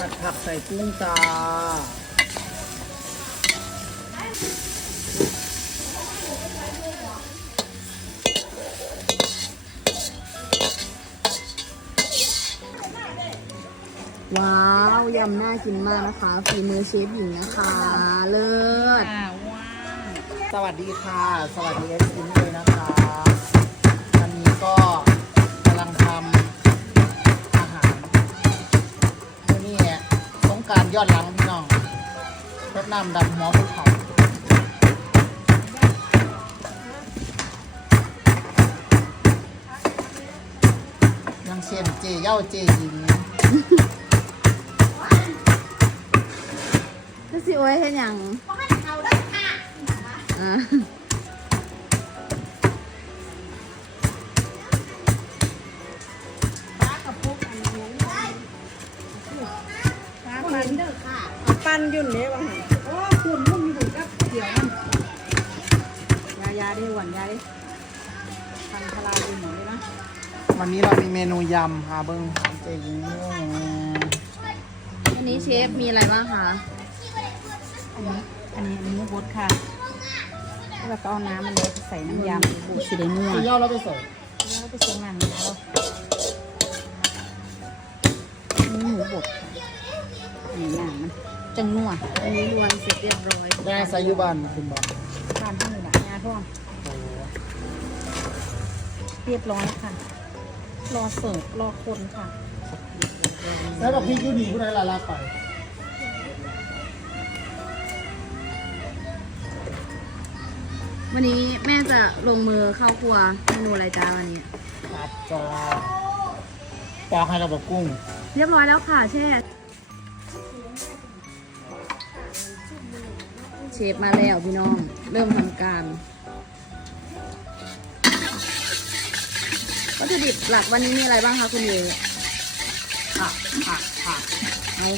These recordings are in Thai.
ผัดผักใส่กุ้งจ้าว้าวยำน่ากินมากนะคะฝีมือเชฟหญิงนะคะ เลิศ อ่าว้าว สวัสดีค่ะ สวัสดีเอฟซีเลยนะคะ ยอดหลังพี่น้องรดน้ำดำหัวภูเขายังเซียนเจเย่าเจหญิงจะสิโอ้ยเห็นยังอ่าฟ้า ปันยุ่นเด้ว่าหั่นโอ้คุณมุ่งอยู่กับเดี๋ยวมันยายาได้หวานยาได้พันพลาดูหมดเลยนะวันนี้เรามีเมนูยำค่ะเบิ้งของเจหญิงวันนี้เชฟมีอะไรบ้างคะอันนี้อันนี้อันนี้บดค่ะแล้วก็เอาน้ำมันเลยใส่น้ำยำบูชิเดนัวเจย่าเราไปใส่แล้วไปส่งน้ำแล้วนี่หมูบดค่ะนี่ย่างมัน จังนัวอันนี้รวนเสร็จเรียบร้อยได้ใส่อยูบ้านคุณบอกทานที่นี่นะงาท่วมเรียบร้อยค่ะ รอเสิร์ฟรอคนค่ะ แล้วบอกพี่ยูดีผู้ใดลาลาไปวันนี้แม่จะลงมือเข้าครัวเมนูอะไรจ้าวันนี้ ครับจอปอกให้เราแบบกุ้ง เรียบร้อยแล้วค่ะเชฟ ฟมาแล้วพี่น้อง เริ่มทำการวัตถุดิบหลักวันนี้มีอะไรบ้างคะคุณเอ๋ผักผักผักเอา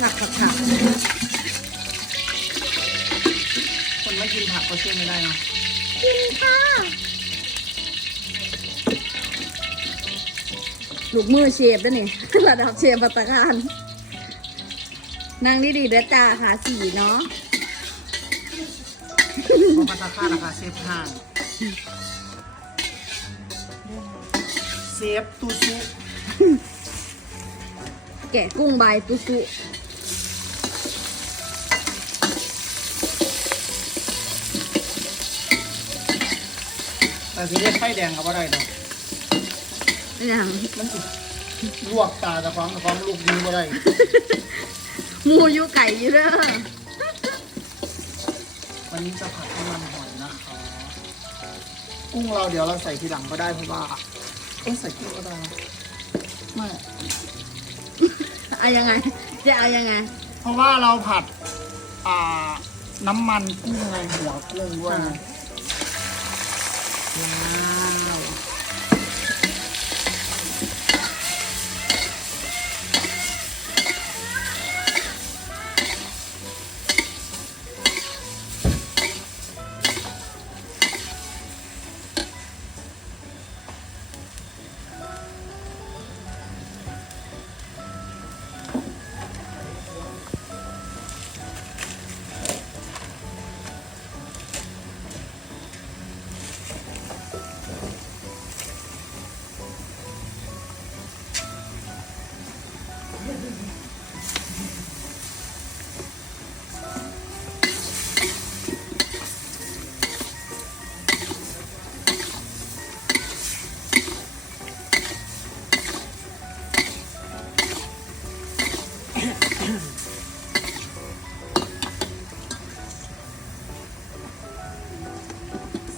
หลักผักผักคนไม่กินผักก็ช่วยไม่ได้เนาะกินค่ะลูกมือเชฟด้วยนี่ ระดับเชฟปัตตาคารนางดีดีๆเด้อจ้าหาสีเนาะ ของพัตาคาราคาเซฟห้างเซฟตูซุแกะกุ้งใบตุสุแต่สีเลือดไฟแดงกับอะไรเนาะนี่ยังมันสิลวกตาตะฟองตะฟองลูกดีบ่ได้หมูอยูไก่อยูเด้อวันนี้จะผัด กุ้งเราเดี๋ยวเราใส่ทีหลังก็ได้เพราะว่าต้องใส่กุ้งก็ได้นะไม่เอายังไงจะเอายังไง เพราะว่าเราผัด อ่า น้ำมันกุ้งไงหัวกุ้งด้วยไงว้าว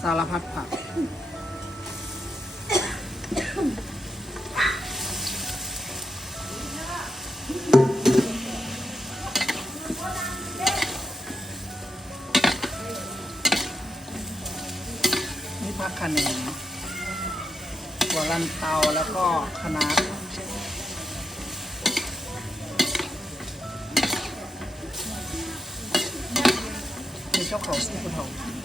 สารพัดผัก นี่ผักคะแนนหัวลันเตาแล้วก็คะน้า คือเจ้า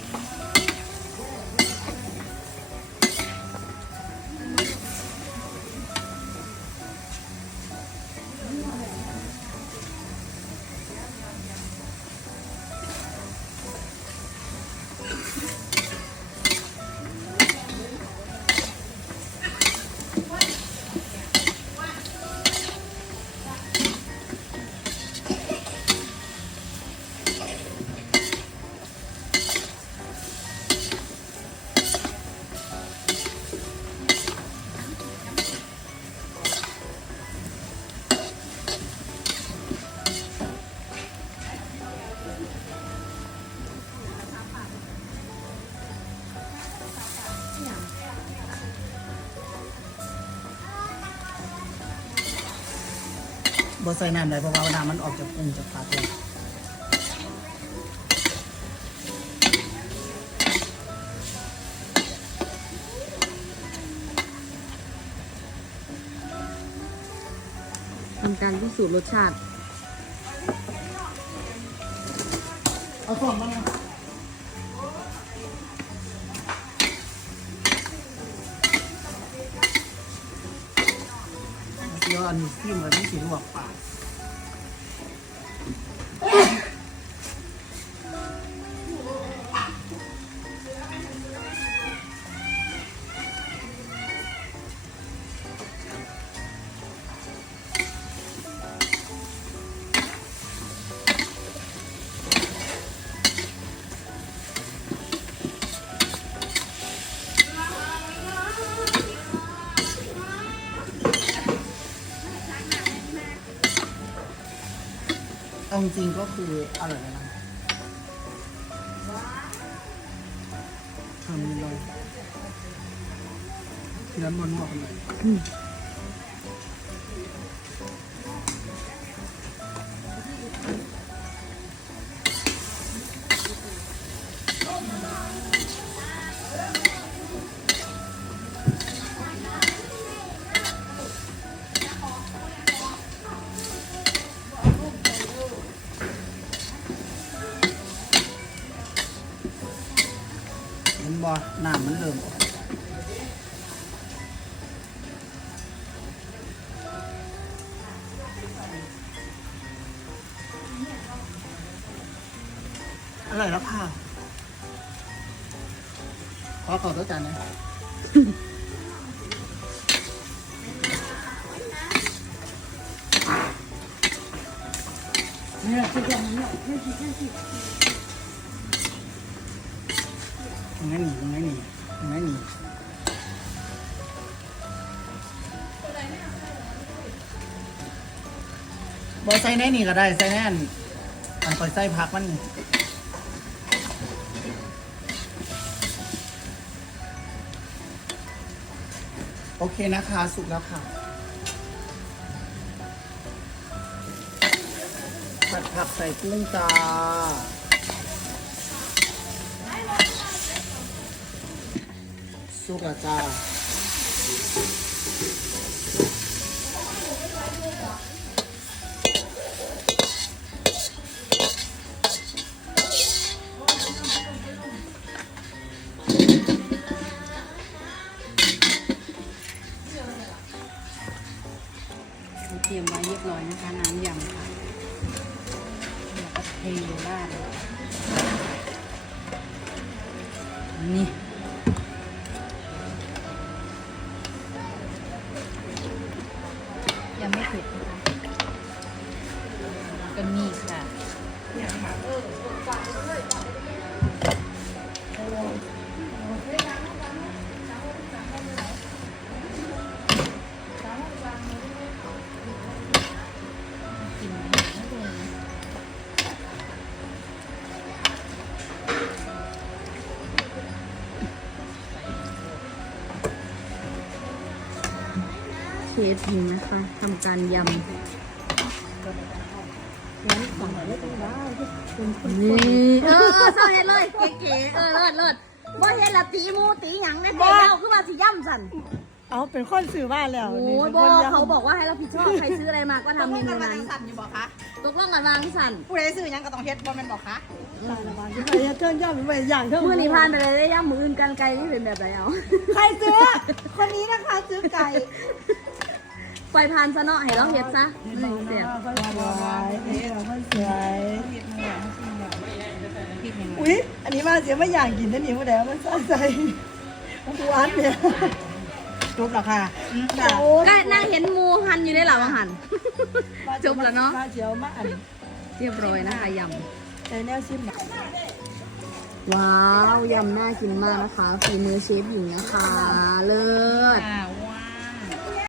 บใส่น้ำได้เพราะว่าน้ำมันออกจากกุ้งจากปลาเลยทำการพิสูจน์รสชาติ เอาส่วนมาเนี่ย เดี๋ยวอันนี้ซิมแล้วนี่สิลวกปาก ริงๆก็คืออร่อยนะทำเลยเนื้วมันหมดเลย บ่น้ำมันเริ่มออกอร่อยแล้วค่ะ ขอขอตัวจานนะเนี่ยคิดอย่างนี้ไม่ยคิดไม่คิด งั้นหนีงั้นหนีงั้นหนีบอใส่แน่นี่ก็ได้ใส่แน่นอันคอยใส่พักมันนี่โอเคนะคะ สุกแล้วค่ะผัดผักใส่กุ้งจ้า สุกล้วจ้าเตรียมไว้เรียบร้อยนะคะ น้ำยำค่ะแล้วก็เทราดเลยนี่ เชฟพิมนะคะทำการยำนี่เออเออเศร้าเฮ็ดเลยเก๋ๆเออเลิศเลิศบ่เฮ็ดละตีหมูตีหยังได้แต่เราคือว่าสิย่ำสั่นเอาเป็นคนสื่อบ้านแล้วโอ้ยบ่เขาบอกว่าให้รับผิดชอบใครซื้ออะไรมาก็ทำเมนูนั้นสั่นอยู่บอกคะตกลงกันวางสั่นผู้ใดซื้อยังก็ต้องเฮ็ดบ่แม่นบอกคะตายละบานที่ไปเทิร์นย่อมไปอย่างเทิร์นมื้อนี้ผ่านไปเลยได้ย่ำมืออื่นกันไกลนี่เป็นแบบไหนเอาใครซื้อคนนี้นะคะซื้อไก่ป ล่อยผ่านซะเนาะให้เราเฮ็ดซะนี่เสียคนสวยเราก็สวยอุ๊ย อันนี้มาเสียไม่อยากกินนะนี่ผู้ใดเอามันซ่าใจมันหวานเนี่ยจบแล้วค่ะโอ้ก็นั่งเห็นมูหันอยู่ในหลังอาหารจบแล้วเนาะมาเจียวมาอันเรียบร้อยนะคะยใจแนวชิมว้าวยำน่ากินมากนะคะฝีมือเชฟหญิงนะคะ เลิศ